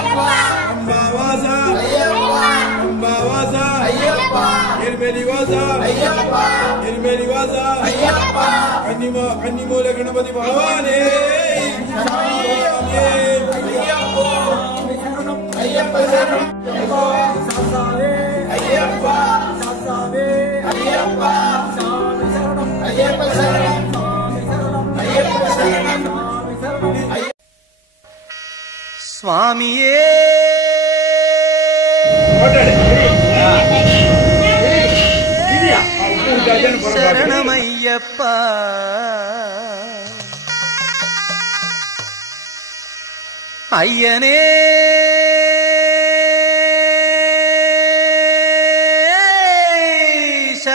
Ambavasa, Ambavasa, Irmeliwasa, Irmeliwasa, Kannimola Ganapati Bhavane, Swamiye Sharanamayappa Ayyane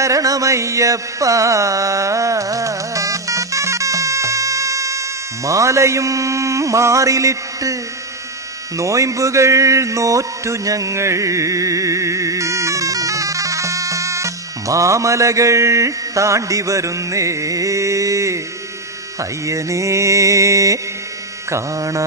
Sharanamayappa മാലയും മാറിലിട്ട് നോയമ്പുകൾ നോറ്റു ഞങ്ങൾ മാമലകൾ താണ്ടി വരുന്നേ അയ്യനേ കാണാൻ.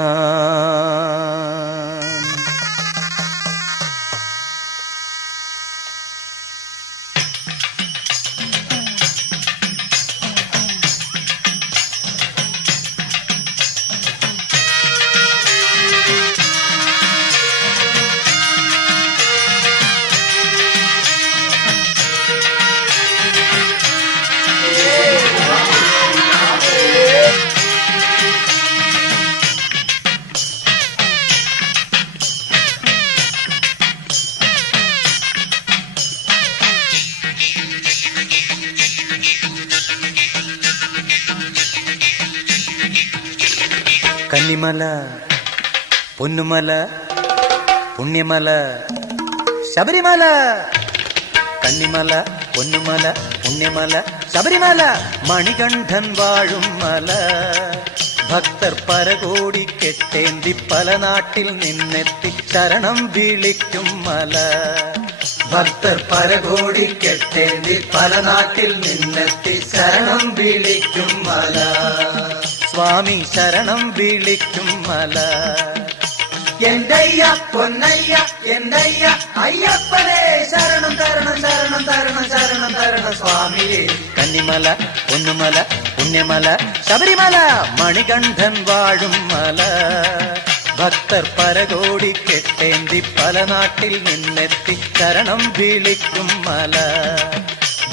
കന്നിമല പൊന്നുമല പുണ്യമല ശബരിമല കന്നിമല പൊന്നുമല പുണ്യമല ശബരിമല മണികണ്ഠൻ വാഴും മല ഭക്തർ പരകോടി കെട്ടേന്തി പല നാട്ടിൽ നിന്നെത്തി ശരണം വിളിക്കും മല ഭക്തർ പരകോടി കെട്ടേന്തി പല നാട്ടിൽ നിന്നെത്തി ശരണം വിളിക്കും മല സ്വാമി ശരണം വിളിക്കും മല എന്തയ്യ പൊന്നയ്യ എന്തയ്യ അയ്യപ്പനേ ശരണം തരണം ശരണം തരണം ശരണം തരണം സ്വാമിയേ കന്നിമല പൊന്നുമല പുണ്യമല ശബരിമല മണികണ്ഠൻ വാഴും മല ഭക്തർ പരകോടി കെട്ടേന്തി പല നാട്ടിൽ നിന്നെത്തി ശരണം വിളിക്കും മല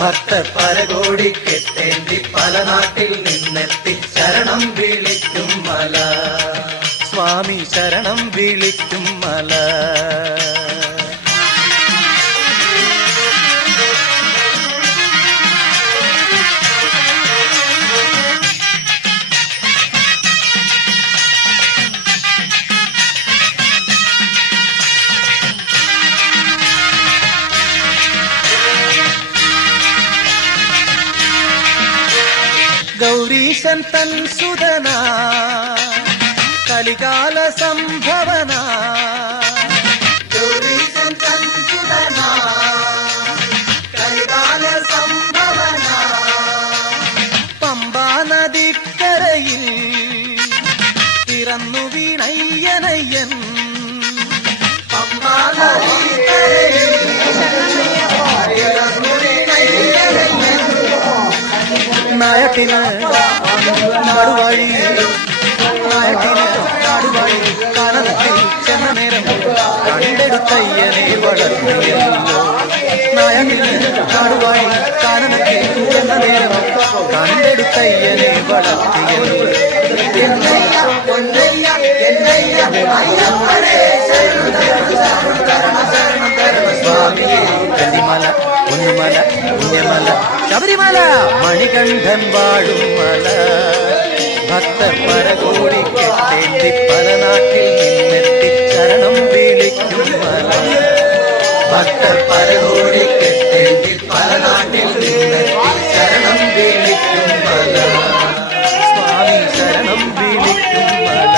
ഭക്തർ പരകോടി കെട്ടേന്തി പല നാട്ടിൽ നിന്നെത്തി ശരണം വിളിക്കും മല സ്വാമി ശരണം വിളിക്കും മല ഗൗരീശൻ തൻ സുതന കലികാല സംഭവന ഗൗരീശൻ തൻ സുതന കലികാല സംഭവന പമ്പാ നദിക്കരയിൽ പിറന്നു വീണയ്യനയ്യൻ പമ്പാ നദിക്കരയിൽ നായട്ടിന് നാടുവാഴി നായട്ടിന് നാടുവാഴി കാനനത്തിൽ ചെന്ന നേരം കണ്ടെടുത്തയ്യനെ വളർത്തിയല്ലോ നായട്ടിന് നാടുവാഴി കാനനത്തിൽ ചെന്ന നേരം കണ്ടെടുത്തയ്യനെ വളർത്തിയല്ലോ സ്വാമിയെ കന്നിമല പൊന്നുമല പുണ്യമല ശബരിമല മണികണ്ഠൻ വാഴും മല ഭക്തർ പരകോടി കെട്ടേന്തി പല നാട്ടിൽ നിന്നെത്തി ശരണം വിളിക്കും മല ഭക്തർ പരകോടി കെട്ടേന്തി പല നാട്ടിൽ നിന്നെത്തി ശരണം വിളിക്കും മല സ്വാമി ശരണം വിളിക്കും മല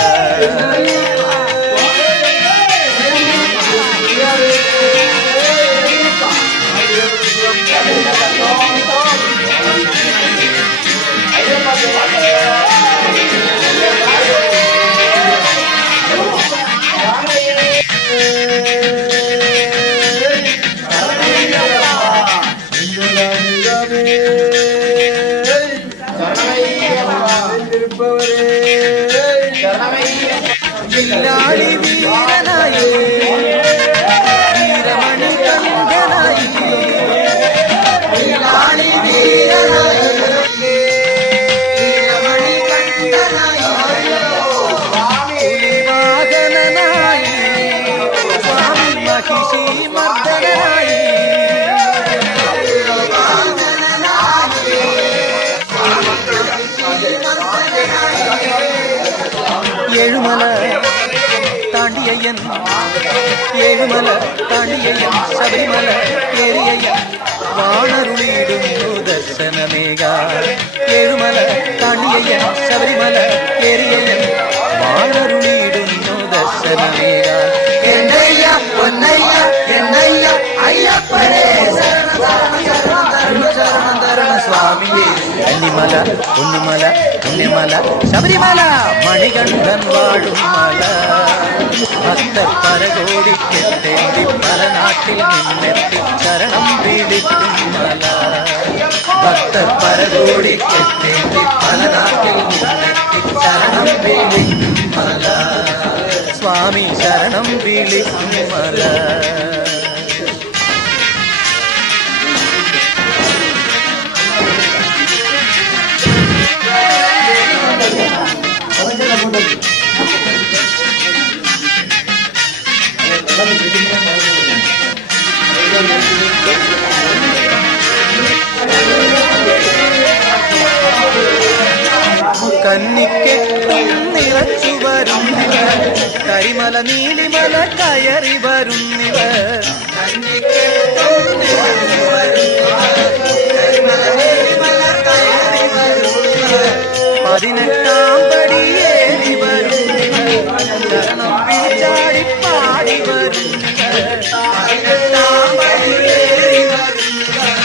തണിയയ്യൻ ഏഴുമല തണിയയ്യൻ ശബരിമല ഏറിയയ്യൻ വാണരുളിയിടുന്നു ദർശനമേക ഏഴുമല തണിയയ്യൻ ശബരിമല ഏറിയയ്യൻ വാണരുളിയിടുന്നു ദർശനമേക എന്നയ്യ പൊന്നയ്യ എന്നയ്യ അയ്യപ്പനേ ശരണം തരണം സ്വാമിയേ കന്നിമല പൊന്നുമല പുണ്യമല ശബരിമല മണികണ്ഠൻ വാഴും മല ഭക്തർ പരകോടിക്കെത്തേണ്ടി പല നാട്ടിൽ നിന്നെത്തി ശരണം വിളിക്കും മല ഭക്തർ പരകോടിക്കെത്തേണ്ടി പല നാട്ടിൽ നിന്നെത്തി ശരണം വിളിക്കും മല സ്വാമി ശരണം വിളിക്കും മല കന്നിക്കെട്ടും നിറച്ചു വരുന്നിവർ കരിമല നീലിമല കയറി വരുന്നിവർ പതിനെട്ടാം പടിയേറി വരുന്നിവർ ശരണം പിടിച്ചാടി പാടി വരുന്നിവർ പതിനെട്ടാം പടിയേറി വരുന്നിവർ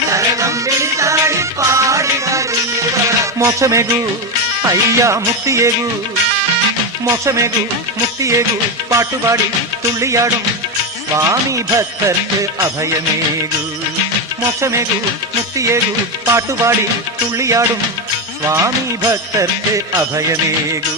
ശരണം പിടിച്ചാടി പാടി വരുന്നിവർ മോക്ഷമേകു അയ്യ മുക്തിയേകു മോക്ഷമേകു മുക്തിയേകു പാട്ടുപാടി തുള്ളിയാടും സ്വാമി ഭക്തർക്ക് അഭയമേകു മോക്ഷമേകു മുക്തിയേകു പാട്ടുപാടി തുള്ളിയാടും സ്വാമി ഭക്തർക്ക് അഭയമേകു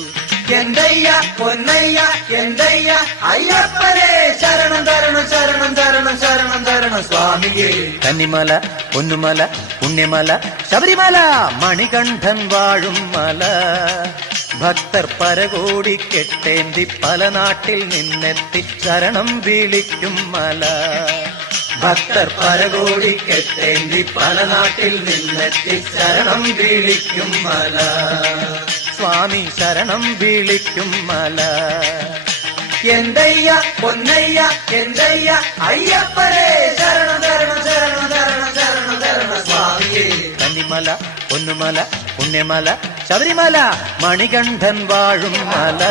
എന്തയ്യ പൊന്നയ്യ എന്തയ്യ അയ്യപ്പനേ ശരണം തരണം ശരണം തരണം ശരണം തരണം സ്വാമിയേ കന്നിമല പൊന്നുമല പുണ്യമല ശബരിമല മണികണ്ഠൻ വാഴും മല ഭക്തർ പരകോടിക്കെട്ടേന്തി പല നാട്ടിൽ നിന്നെത്തി ശരണം വിളിക്കും മല ഭക്തർ പരകോടിക്കെട്ടേന്തി പല നാട്ടിൽ നിന്നെത്തി ശരണം വിളിക്കും മല സ്വാമി ശരണം വിളിക്കും മല എന്തയ്യ പൊന്നയ്യ എന്തയ്യ അയ്യപ്പനേ ശരണം തരണം ശരണം തരണം ശരണം തരണം സ്വാമിയേ കന്നിമല പൊന്നുമല പുണ്യമല ശബരിമല മണികണ്ഠൻ വാഴും മല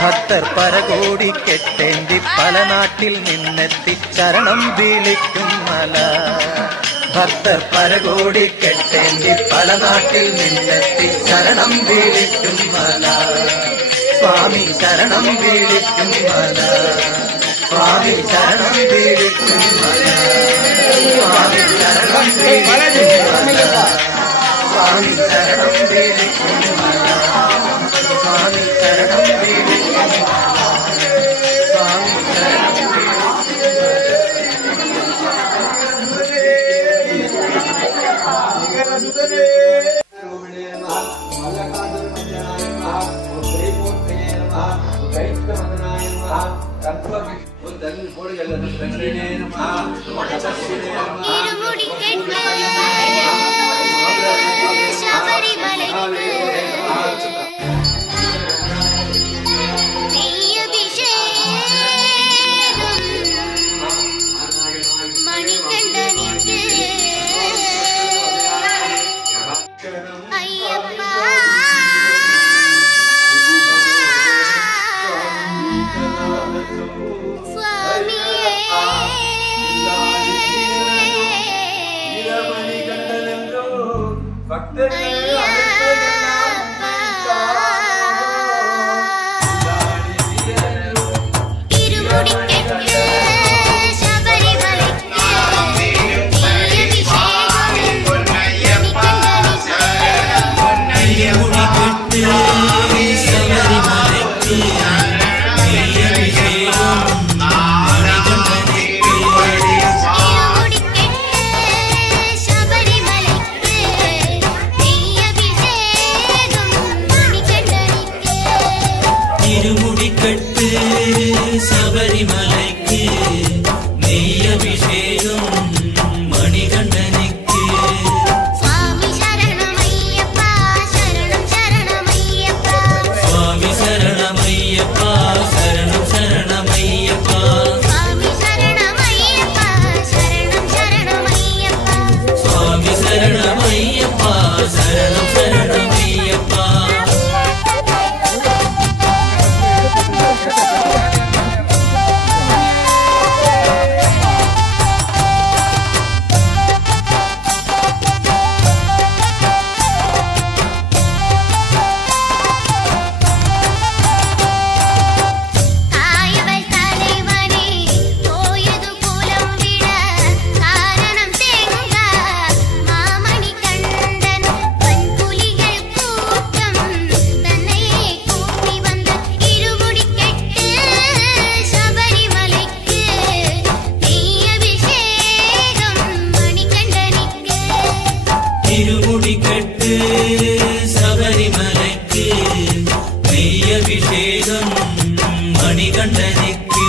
ഭക്തർ പരകോടിക്കെട്ടേന്തി പല നാട്ടിൽ നിന്നെത്തി ശരണം വിളിക്കും മല ഭക്തർ പരകോടിക്കെട്ടേന്തി പല നാട്ടിൽ നിന്നെത്തി ശരണം വിളിക്കും മല സ്വാമി ശരണം വിളിക്കും മല സ്വാമി ശരണം വിളിക്കും മല സ്വാമി ശരണം വിളിക്കും മല സ്വാമി ശരണം വിളിക്കും മല സ്വാമി ശരണം വിളിക്കും മല സ്വാമി ശരണം ശബരിമല மணிகண்டனுக்கு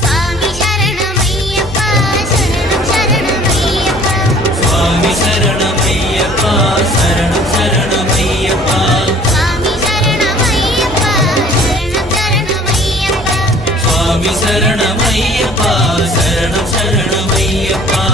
சுவாமி சரணமையப்பா சரணம் சரணமையப்பா சுவாமி சரணமையப்பா சரணம் சரணமையப்பா சுவாமி சரணமையப்பா சரணம் சரணமையப்பா சுவாமி சரணமையப்பா சரணம் சரணமையப்பா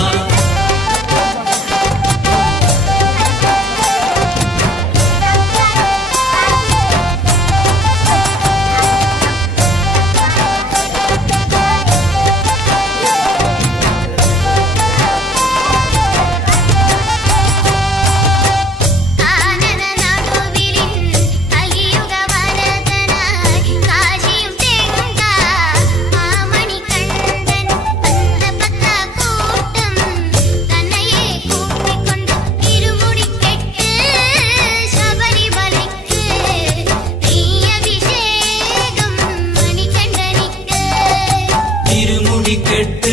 கெட்டு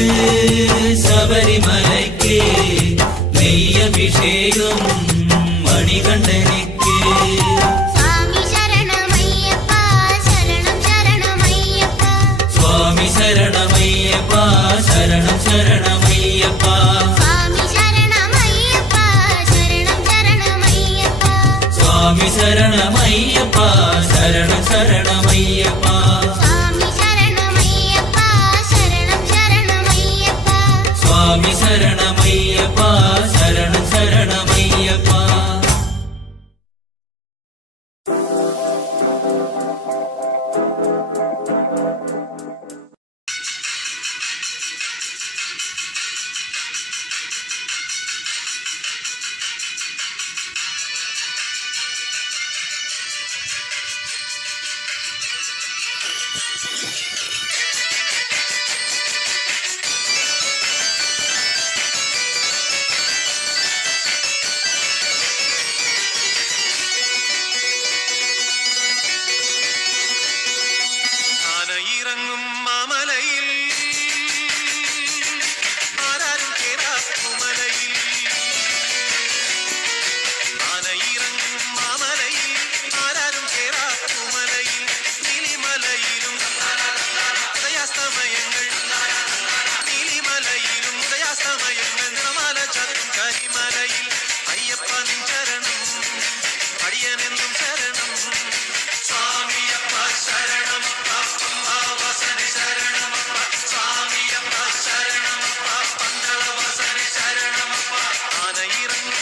சபரிமலைக்கு நெய்யபிஷேகம் மணிகண்டனுக்கு சுவாமி சரணமையப்பா சரணம் சரணமையப்பா சுவாமி சரணமையப்பா சரணம் சரணமையப்பா சுவாமி சரணமையப்பா சரணம் சரணமையப்பா சுவாமி சரணமையப்பா சரணம் சரணமையப்பா சுவாமி சரணமையப்பா சரணம் சரணமையப்பா இறங்கும்